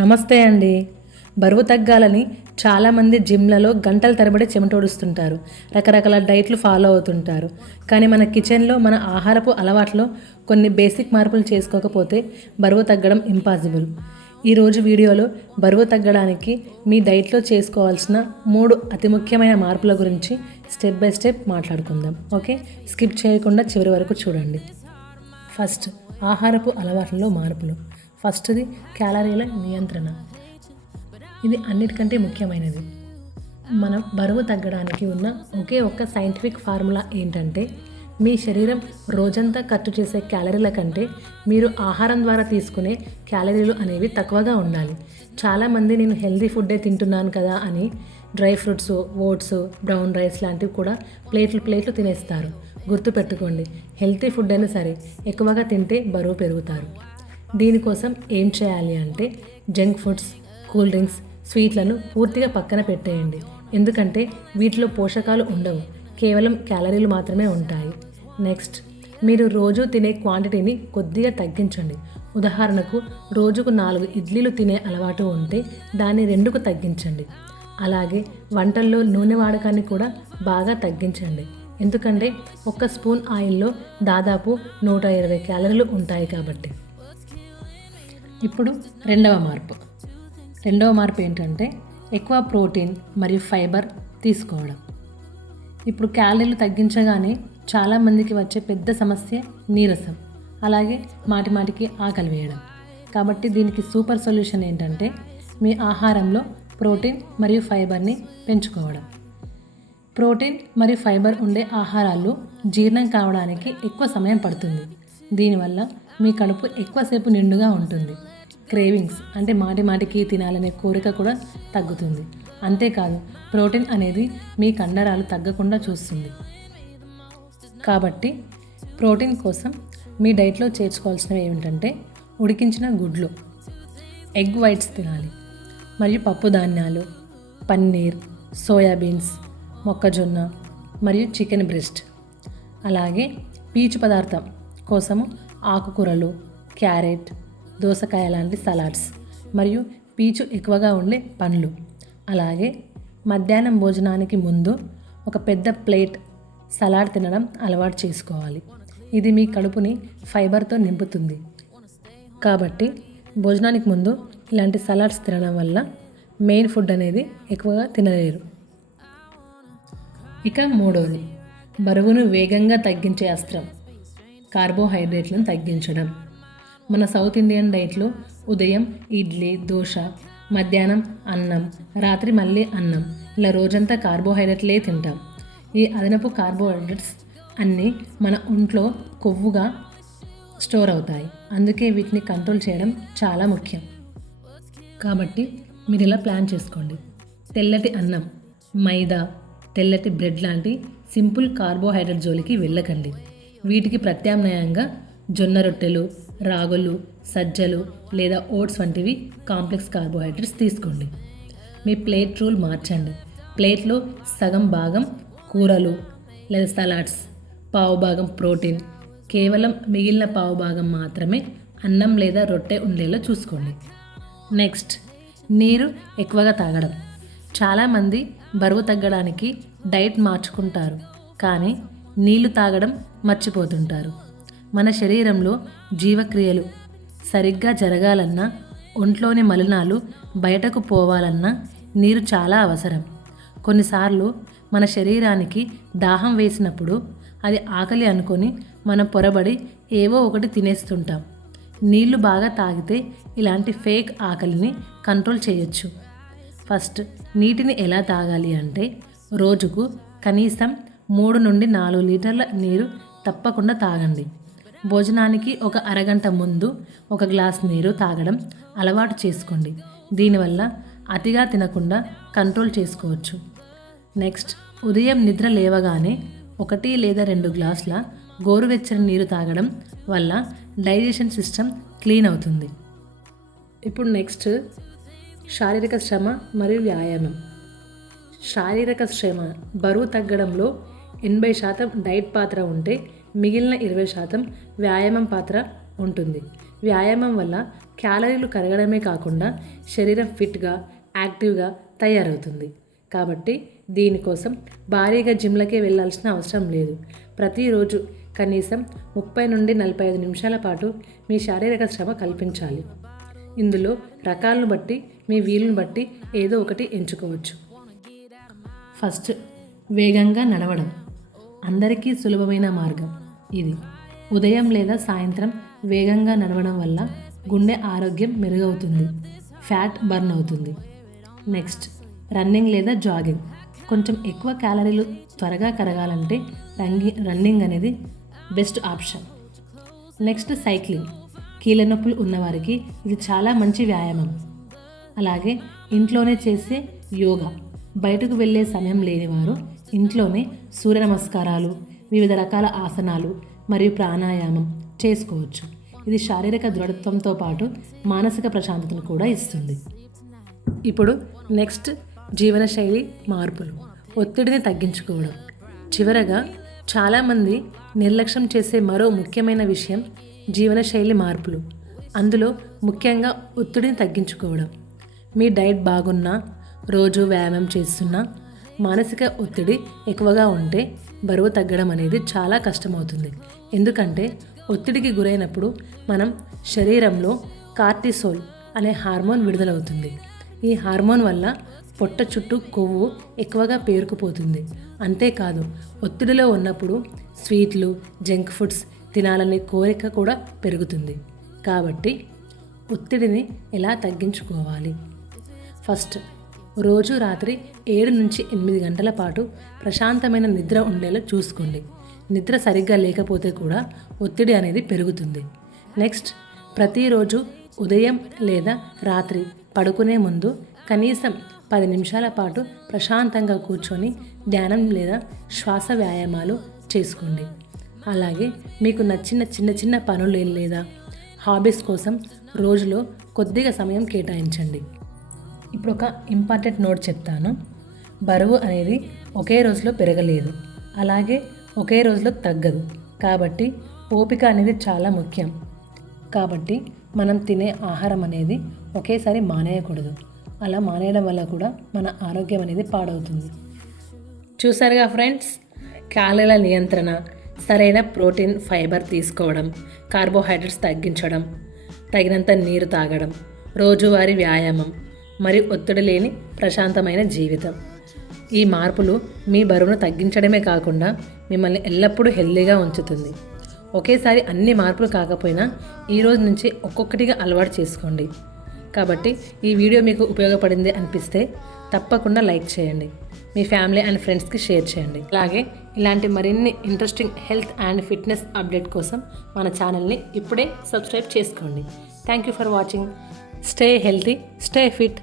నమస్తే అండి. బరువు తగ్గాలని చాలామంది జిమ్లలో గంటల తరబడి చెమటోడుస్తుంటారు. రకరకాల డైట్లు ఫాలో అవుతుంటారు. కానీ మన కిచెన్లో మన ఆహారపు అలవాట్లో కొన్ని బేసిక్ మార్పులు చేసుకోకపోతే బరువు తగ్గడం ఇంపాసిబుల్. ఈరోజు వీడియోలో బరువు తగ్గడానికి మీ డైట్లో చేసుకోవాల్సిన 3 అతి ముఖ్యమైన మార్పుల గురించి స్టెప్ బై స్టెప్ మాట్లాడుకుందాం. ఓకే, స్కిప్ చేయకుండా చివరి వరకు చూడండి. ఫస్ట్, ఆహారపు అలవాట్లలో మార్పులు. ఫస్ట్ది క్యాలరీల నియంత్రణ. ఇది అన్నిటికంటే ముఖ్యమైనది. మనం బరువు తగ్గడానికి ఉన్న ఒకే ఒక్క సైంటిఫిక్ ఫార్ములా ఏంటంటే, మీ శరీరం రోజంతా ఖర్చు చేసే క్యాలరీల కంటే మీరు ఆహారం ద్వారా తీసుకునే క్యాలరీలు అనేవి తక్కువగా ఉండాలి. చాలామంది నేను హెల్దీ ఫుడ్డే తింటున్నాను కదా అని dry fruits, oats, brown rice లాంటివి కూడా ప్లేట్లు తినేస్తారు. గుర్తుపెట్టుకోండి, హెల్తీ ఫుడ్ అయినా సరే ఎక్కువగా తింటే బరువు పెరుగుతారు. దీనికోసం ఏం చేయాలి అంటే, జంక్ ఫుడ్స్, కూల్ డ్రింక్స్, స్వీట్లను పూర్తిగా పక్కన పెట్టేయండి. ఎందుకంటే వీటిలో పోషకాలు ఉండవు, కేవలం క్యాలరీలు మాత్రమే ఉంటాయి. నెక్స్ట్, మీరు రోజు తినే క్వాంటిటీని కొద్దిగా తగ్గించండి. ఉదాహరణకు, రోజుకు 4 ఇడ్లీలు తినే అలవాటు ఉంటే దాన్ని 2కు తగ్గించండి. అలాగే వంటల్లో నూనె వాడకాన్ని కూడా బాగా తగ్గించండి. ఎందుకంటే 1 స్పూన్ ఆయిల్లో దాదాపు 120 క్యాలరీలు ఉంటాయి కాబట్టి. ఇప్పుడు రెండవ మార్పు ఏంటంటే, ఎక్కువ ప్రోటీన్ మరియు ఫైబర్ తీసుకోవడం. ఇప్పుడు క్యాలరీలు తగ్గించగానే చాలామందికి వచ్చే పెద్ద సమస్య నీరసం, అలాగే మాటిమాటికి ఆకలి వేయడం. కాబట్టి దీనికి సూపర్ సొల్యూషన్ ఏంటంటే, మీ ఆహారంలో ప్రోటీన్ మరియు ఫైబర్ని పెంచుకోవడం. ప్రోటీన్ మరియు ఫైబర్ ఉండే ఆహారాలు జీర్ణం కావడానికి ఎక్కువ సమయం పడుతుంది. దీనివల్ల మీ కడుపు ఎక్కువసేపు నిండుగా ఉంటుంది. క్రేవింగ్స్ అంటే మాటిమాటికి తినాలనే కోరిక కూడా తగ్గుతుంది. అంతేకాదు, ప్రోటీన్ అనేది మీ కండరాలు తగ్గకుండా చూస్తుంది. కాబట్టి ప్రోటీన్ కోసం మీ డైట్లో చేర్చుకోవాల్సినవి ఏమిటంటే, ఉడికించిన గుడ్లు, ఎగ్ వైట్స్ తినాలి, మరియు పప్పు ధాన్యాలు, పన్నీర్, సోయాబీన్స్, మొక్కజొన్న మరియు చికెన్ బ్రెస్ట్. అలాగే పీచు పదార్థం కోసము ఆకుకూరలు, క్యారెట్, దోసకాయ లాంటి సలాడ్స్ మరియు పీచు ఎక్కువగా ఉండే పండ్లు. అలాగే మధ్యాహ్నం భోజనానికి ముందు ఒక పెద్ద ప్లేట్ సలాడ్ తినడం అలవాటు చేసుకోవాలి. ఇది మీ కడుపుని ఫైబర్తో నింపుతుంది. కాబట్టి భోజనానికి ముందు ఇలాంటి సలాడ్స్ తినడం వల్ల మెయిన్ ఫుడ్ అనేది ఎక్కువగా తినలేరు. ఇక మూడవది, బరువును వేగంగా తగ్గించే అస్త్రం, కార్బోహైడ్రేట్లను తగ్గించడం. మన సౌత్ ఇండియన్ డైట్లో ఉదయం ఇడ్లీ, దోశ, మధ్యాహ్నం అన్నం, రాత్రి మళ్ళీ అన్నం, ఇలా రోజంతా కార్బోహైడ్రేట్లే తింటాం. ఈ అదనపు కార్బోహైడ్రేట్స్ అన్నీ మన ఒంట్లో కొవ్వుగా స్టోర్ అవుతాయి. అందుకే వీటిని కంట్రోల్ చేయడం చాలా ముఖ్యం. కాబట్టి మీరు ఇలా ప్లాన్ చేసుకోండి. తెల్లటి అన్నం, మైదా, తెల్లటి బ్రెడ్ లాంటి సింపుల్ కార్బోహైడ్రేట్ జోలికి వెళ్ళకండి. వీటికి ప్రత్యామ్నాయంగా జొన్న రొట్టెలు, రాగులు, సజ్జలు లేదా ఓట్స్ వంటివి కాంప్లెక్స్ కార్బోహైడ్రేట్స్ తీసుకోండి. మీ ప్లేట్ రూల్ మార్చండి. ప్లేట్లో సగం భాగం కూరలు లేదా సలాడ్స్, పావు భాగం ప్రోటీన్, కేవలం మిగిలిన పావు భాగం మాత్రమే అన్నం లేదా రొట్టె ఉండేలా చూసుకోండి. నెక్స్ట్, నీరు ఎక్కువగా తాగడం. చాలామంది బరువు తగ్గడానికి డైట్ మార్చుకుంటారు, కానీ నీళ్లు తాగడం మర్చిపోతుంటారు. మన శరీరంలో జీవక్రియలు సరిగ్గా జరగాలన్నా, ఒంట్లోని మలినాలు బయటకు పోవాలన్నా నీరు చాలా అవసరం. కొన్నిసార్లు మన శరీరానికి దాహం వేసినప్పుడు అది ఆకలి అనుకొని మనం పొరబడి ఏవో ఒకటి తినేస్తుంటాం. నీళ్లు బాగా తాగితే ఇలాంటి ఫేక్ ఆకలిని కంట్రోల్ చేయొచ్చు. ఫస్ట్, నీటిని ఎలా తాగాలి అంటే, రోజుకు కనీసం 3 నుండి 4 లీటర్ల నీరు తప్పకుండా తాగండి. భోజనానికి ఒక అరగంట ముందు 1 గ్లాస్ నీరు తాగడం అలవాటు చేసుకోండి. దీనివల్ల అతిగా తినకుండా కంట్రోల్ చేసుకోవచ్చు. నెక్స్ట్, ఉదయం నిద్ర లేవగానే 1 లేదా 2 గ్లాసుల గోరువెచ్చని నీరు తాగడం వల్ల డైజెషన్ సిస్టమ్ క్లీన్ అవుతుంది. ఇప్పుడు నెక్స్ట్, శారీరక శ్రమ మరియు వ్యాయామం. శారీరక శ్రమ బరువు తగ్గడంలో 80% డైట్ పాత్ర ఉంటే మిగిలిన 20% వ్యాయామం పాత్ర ఉంటుంది. వ్యాయామం వల్ల క్యాలరీలు కరగడమే కాకుండా శరీరం ఫిట్గా, యాక్టివ్గా తయారవుతుంది. కాబట్టి దీనికోసం భారీగా జిమ్లకే వెళ్ళాల్సిన అవసరం లేదు. ప్రతిరోజు కనీసం 30 నుండి 45 నిమిషాల పాటు మీ శారీరక శ్రమ కల్పించాలి. ఇందులో రకాలను బట్టి మీ వీలును బట్టి ఏదో ఒకటి ఎంచుకోవచ్చు. ఫస్ట్, వేగంగా నడవడం. అందరికీ సులభమైన మార్గం ఇది. ఉదయం లేదా సాయంత్రం వేగంగా నడవడం వల్ల గుండె ఆరోగ్యం మెరుగవుతుంది, ఫ్యాట్ బర్న్ అవుతుంది. నెక్స్ట్, రన్నింగ్ లేదా జాగింగ్. కొంచెం ఎక్కువ క్యాలరీలు త్వరగా కరగాలంటే రన్నింగ్ అనేది బెస్ట్ ఆప్షన్. Next, cycling. కీళ్ళ నొప్పులు ఉన్నవారికి ఇది చాలా మంచి వ్యాయామం. అలాగే ఇంట్లోనే చేసే యోగా. బయటకు వెళ్ళే సమయం లేనివారు ఇంట్లోనే సూర్య నమస్కారాలు, వివిధ రకాల ఆసనాలు మరియు ప్రాణాయామం చేసుకోవచ్చు. ఇది శారీరక దృఢత్వంతో పాటు మానసిక ప్రశాంతతను కూడా ఇస్తుంది. ఇప్పుడు నెక్స్ట్, జీవనశైలి మార్పులు. ఒత్తిడిని తగ్గించుకోవడం. చివరగా చాలామంది నిర్లక్ష్యం చేసే మరో ముఖ్యమైన విషయం జీవనశైలి మార్పులు. అందులో ముఖ్యంగా ఒత్తిడిని తగ్గించుకోవడం. మీ డైట్ బాగున్నా, రోజు వ్యాయామం చేస్తున్నా, మానసిక ఒత్తిడి ఎక్కువగా ఉంటే బరువు తగ్గడం అనేది చాలా కష్టమవుతుంది. ఎందుకంటే ఒత్తిడికి గురైనప్పుడు మనం శరీరంలో కార్టిసోల్ అనే హార్మోన్ విడుదలవుతుంది. ఈ హార్మోన్ వల్ల పొట్ట చుట్టూ కొవ్వు ఎక్కువగా పేరుకుపోతుంది. అంతేకాదు, ఒత్తిడిలో ఉన్నప్పుడు స్వీట్లు, జంక్ ఫుడ్స్ తినాలనే కోరిక కూడా పెరుగుతుంది. కాబట్టి ఒత్తిడిని ఎలా తగ్గించుకోవాలి? ఫస్ట్, రోజు రాత్రి 7 నుంచి 8 గంటల పాటు ప్రశాంతమైన నిద్ర ఉండేలా చూసుకోండి. నిద్ర సరిగ్గా లేకపోతే కూడా ఒత్తిడి అనేది పెరుగుతుంది. నెక్స్ట్, ప్రతిరోజు ఉదయం లేదా రాత్రి పడుకునే ముందు కనీసం 10 నిమిషాల పాటు ప్రశాంతంగా కూర్చొని ధ్యానం లేదా శ్వాస వ్యాయామాలు చేసుకోండి. అలాగే మీకు నచ్చిన చిన్న చిన్న పనులు లేదా హాబీస్ కోసం రోజులో కొద్దిగా సమయం కేటాయించండి. ఇప్పుడు ఒక ఇంపార్టెంట్ నోట్ చెప్తాను. బరువు అనేది ఒకే రోజులో పెరగలేదు, అలాగే ఒకే రోజులో తగ్గదు. కాబట్టి ఓపిక అనేది చాలా ముఖ్యం. కాబట్టి మనం తినే ఆహారం అనేది ఒకేసారి మానేయకూడదు. అలా మానేయడం వల్ల కూడా మన ఆరోగ్యం అనేది పాడవుతుంది. చూసారుగా ఫ్రెండ్స్, క్యాలరీల నియంత్రణ, సరైన ప్రోటీన్, ఫైబర్ తీసుకోవడం, కార్బోహైడ్రేట్స్ తగ్గించడం, తగినంత నీరు తాగడం, రోజువారీ వ్యాయామం మరియు ఒత్తిడి లేని ప్రశాంతమైన జీవితం. ఈ మార్పులు మీ బరువును తగ్గించడమే కాకుండా మిమ్మల్ని ఎల్లప్పుడూ హెల్తీగా ఉంచుతుంది. ఒకేసారి అన్ని మార్పులు కాకపోయినా ఈ రోజు నుంచి ఒక్కొక్కటిగా అలవాటు చేసుకోండి. కాబట్టి ఈ వీడియో మీకు ఉపయోగపడింది అనిపిస్తే తప్పకుండా లైక్ చేయండి, మీ ఫ్యామిలీ అండ్ ఫ్రెండ్స్కి షేర్ చేయండి. అలాగే ఇలాంటి మరిన్ని interesting health and fitness update కోసం మన ఛానల్ని ఇప్పుడే సబ్స్క్రైబ్ చేసుకోండి. Thank you for watching. Stay healthy, stay fit.